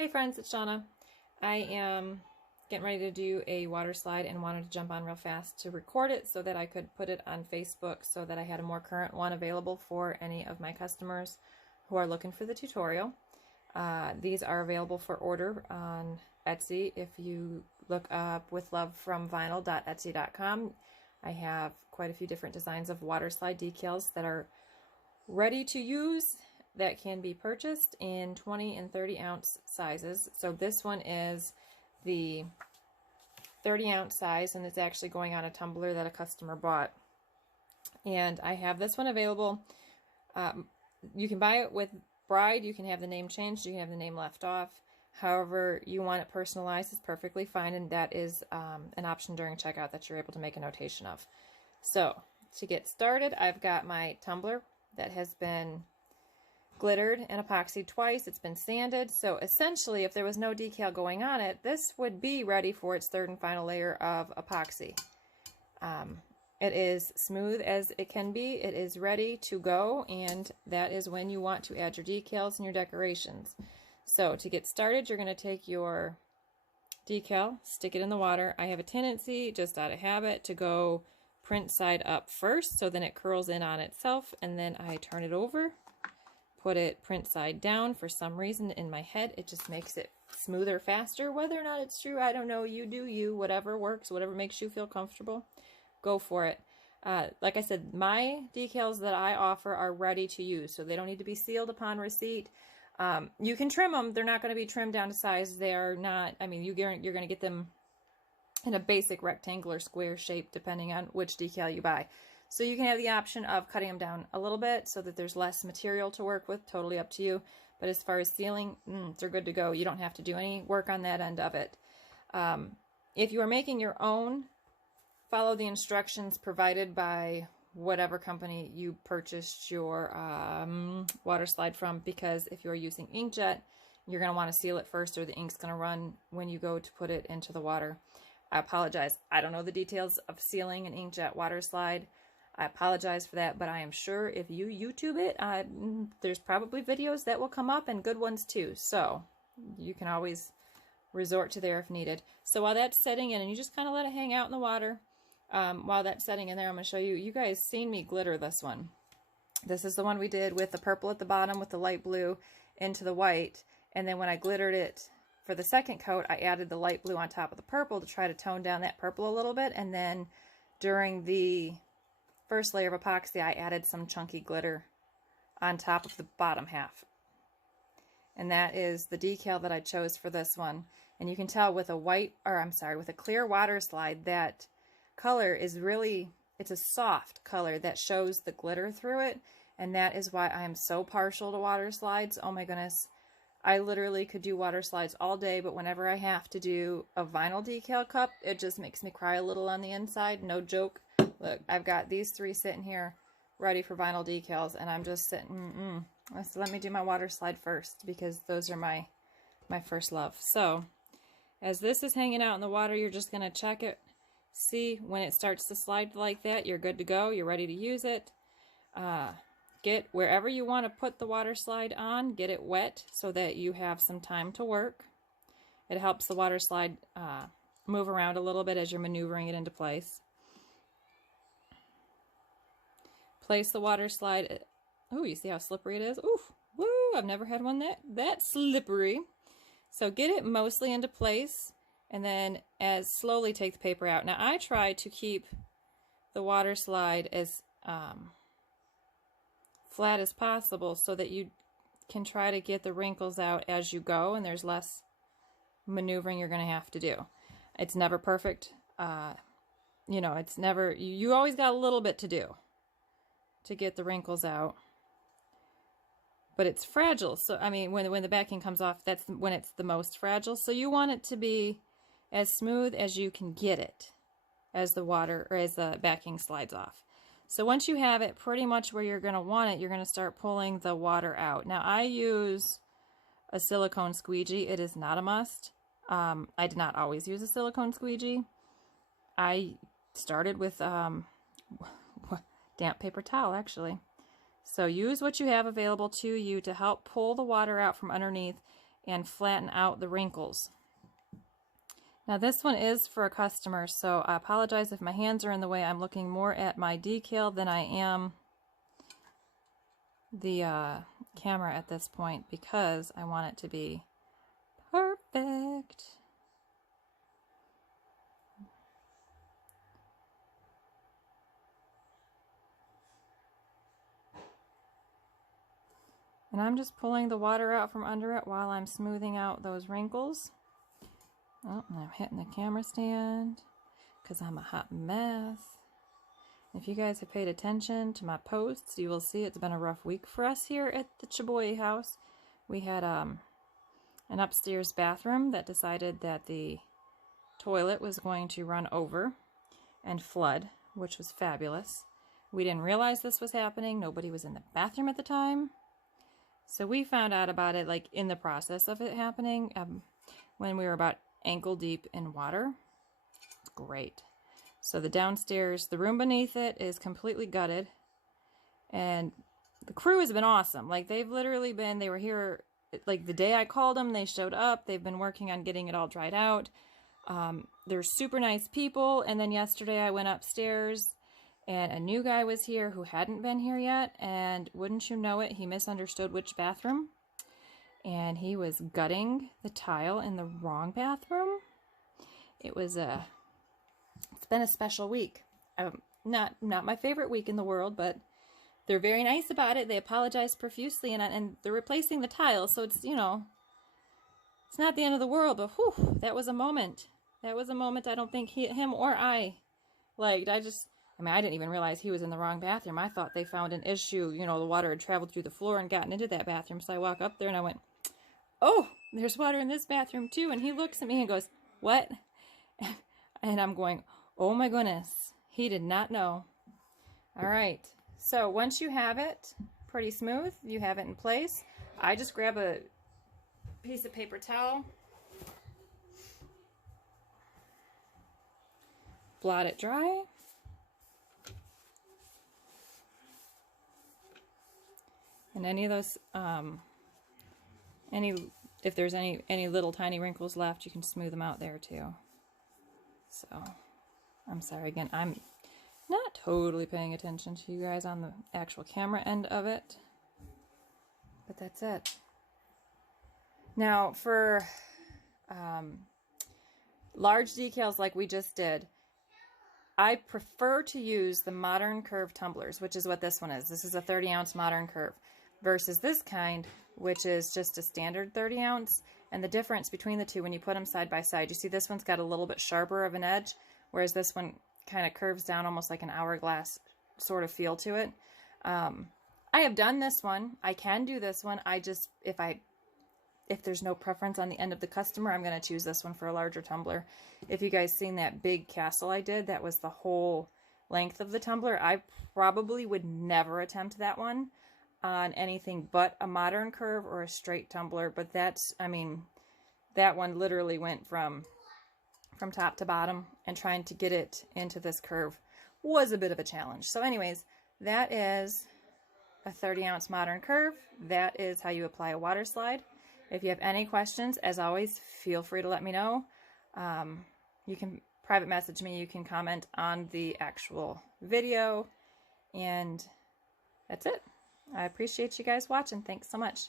Hey friends, it's Shauna. I am getting ready to do a water slide and wanted to jump on real fast to record it so that I could put it on Facebook so that I had a more current one available for any of my customers who are looking for the tutorial. These are available for order on Etsy. If you look up withlovefromvinyl.etsy.com, I have quite a few different designs of water slide decals that are ready to use that can be purchased in 20 and 30 ounce sizes. So this one is the 30 ounce size, and it's actually going on a tumbler that a customer bought. And I have this one available. You can buy it with Bride. You can have the name changed. You can have the name left off. However you want it personalized is perfectly fine, and that is an option during checkout that you're able to make a notation of. So to get started, I've got my tumbler that has been glittered and epoxied twice. It's been sanded. So essentially, if there was no decal going on it, this would be ready for its third and final layer of epoxy. It is smooth as it can be. It is ready to go, and that is when you want to add your decals and your decorations. So to get started, you're going to take your decal, stick it in the water. I have a tendency, just out of habit, to go print side up first, so then it curls in on itself, and then I turn it over, put it print side down. For some reason in my head, it just makes it smoother faster. Whether or not it's true, I don't know. You do you. Whatever works, whatever makes you feel comfortable, go for it. Like I said, my decals that I offer are ready to use, so they don't need to be sealed upon receipt. You can trim them. They're not going to be trimmed down to size. They're not, I mean, you're going to get them in a basic rectangular square shape depending on which decal you buy. So you can have the option of cutting them down a little bit so that there's less material to work with, totally up to you. But as far as sealing, they're good to go. You don't have to do any work on that end of it. If you are making your own, follow the instructions provided by whatever company you purchased your water slide from, because if you're using inkjet, you're going to want to seal it first, or the ink's going to run when you go to put it into the water. I apologize. I don't know the details of sealing an inkjet water slide. I apologize for that, but I am sure if you YouTube it, there's probably videos that will come up, and good ones too. So you can always resort to there if needed. So while that's setting in, and you just kind of let it hang out in the water, while that's setting in there, I'm going to show you. You guys seen me glitter this one. This is the one we did with the purple at the bottom with the light blue into the white. And then when I glittered it for the second coat, I added the light blue on top of the purple to try to tone down that purple a little bit. And then during the first layer of epoxy, I added some chunky glitter on top of the bottom half. And that is the decal that I chose for this one. And you can tell with a with a clear water slide, that color is really, it's a soft color that shows the glitter through it. And that is why I am so partial to water slides. Oh my goodness. I literally could do water slides all day, but whenever I have to do a vinyl decal cup, it just makes me cry a little on the inside. No joke. Look, I've got these three sitting here ready for vinyl decals, and I'm just sitting, So let me do my water slide first, because those are my first love. So as this is hanging out in the water, you're just going to check it. See, when it starts to slide like that, you're good to go. You're ready to use it. Get wherever you want to put the water slide on, get it wet so that you have some time to work. It helps the water slide move around a little bit as you're maneuvering it into place. Place the water slide. Oh, you see how slippery it is? Oof, woo, I've never had one that slippery. So get it mostly into place, and then slowly take the paper out. Now I try to keep the water slide as flat as possible so that you can try to get the wrinkles out as you go, and there's less maneuvering you're going to have to do. It's never perfect. You know, it's never, you always got a little bit to do to get the wrinkles out. But it's fragile. So, I mean, when the backing comes off, that's when it's the most fragile. So you want it to be as smooth as you can get it as the water, or as the backing slides off. So once you have it pretty much where you're going to want it, you're going to start pulling the water out. Now I use a silicone squeegee. It is not a must. I did not always use a silicone squeegee. I started with damp paper towel, actually. So use what you have available to you to help pull the water out from underneath, and flatten out the wrinkles. Now this one is for a customer, so I apologize if my hands are in the way. I'm looking more at my decal than I am the camera at this point because I want it to be perfect. And I'm just pulling the water out from under it while I'm smoothing out those wrinkles. Oh, and I'm hitting the camera stand because I'm a hot mess. If you guys have paid attention to my posts, you will see it's been a rough week for us here at the Chaboy house. We had an upstairs bathroom that decided that the toilet was going to run over and flood, which was fabulous. We didn't realize this was happening. Nobody was in the bathroom at the time. So we found out about it like in the process of it happening when we were about ankle deep in water. It's great. So the downstairs, the room beneath it is completely gutted. And the crew has been awesome. Like they've literally been, they were here like the day I called them, they showed up. They've been working on getting it all dried out. They're super nice people. And then yesterday I went upstairs and a new guy was here who hadn't been here yet. And wouldn't you know it, he misunderstood which bathroom. And he was gutting the tile in the wrong bathroom. It's been a special week. Not my favorite week in the world, but they're very nice about it. They apologize profusely, and they're replacing the tile, so it's, you know, it's not the end of the world, but whew, that was a moment. That was a moment I don't think him or I liked. I didn't even realize he was in the wrong bathroom. I thought they found an issue. You know, the water had traveled through the floor and gotten into that bathroom. So I walk up there and I went, oh, there's water in this bathroom too. And he looks at me and goes, what? And I'm going, oh my goodness. He did not know. All right. So once you have it pretty smooth, you have it in place. I just grab a piece of paper towel, blot it dry. And any of those, if there's any little tiny wrinkles left, you can smooth them out there too. So, I'm sorry again, I'm not totally paying attention to you guys on the actual camera end of it. But that's it. Now, for large decals like we just did, I prefer to use the modern curve tumblers, which is what this one is. This is a 30-ounce modern curve versus this kind, which is just a standard 30-ounce. And the difference between the two, when you put them side by side, you see this one's got a little bit sharper of an edge, whereas this one kind of curves down almost like an hourglass sort of feel to it. I have done this one. I can do this one. I just, if there's no preference on the end of the customer, I'm going to choose this one for a larger tumbler. If you guys seen that big castle I did, that was the whole length of the tumbler. I probably would never attempt that one on anything but a modern curve or a straight tumbler. But that's, I mean, that one literally went from top to bottom, and trying to get it into this curve was a bit of a challenge. So anyways, that is a 30-ounce modern curve. That is how you apply a water slide. If you have any questions, as always, feel free to let me know. You can private message me. You can comment on the actual video. And that's it. I appreciate you guys watching. Thanks so much.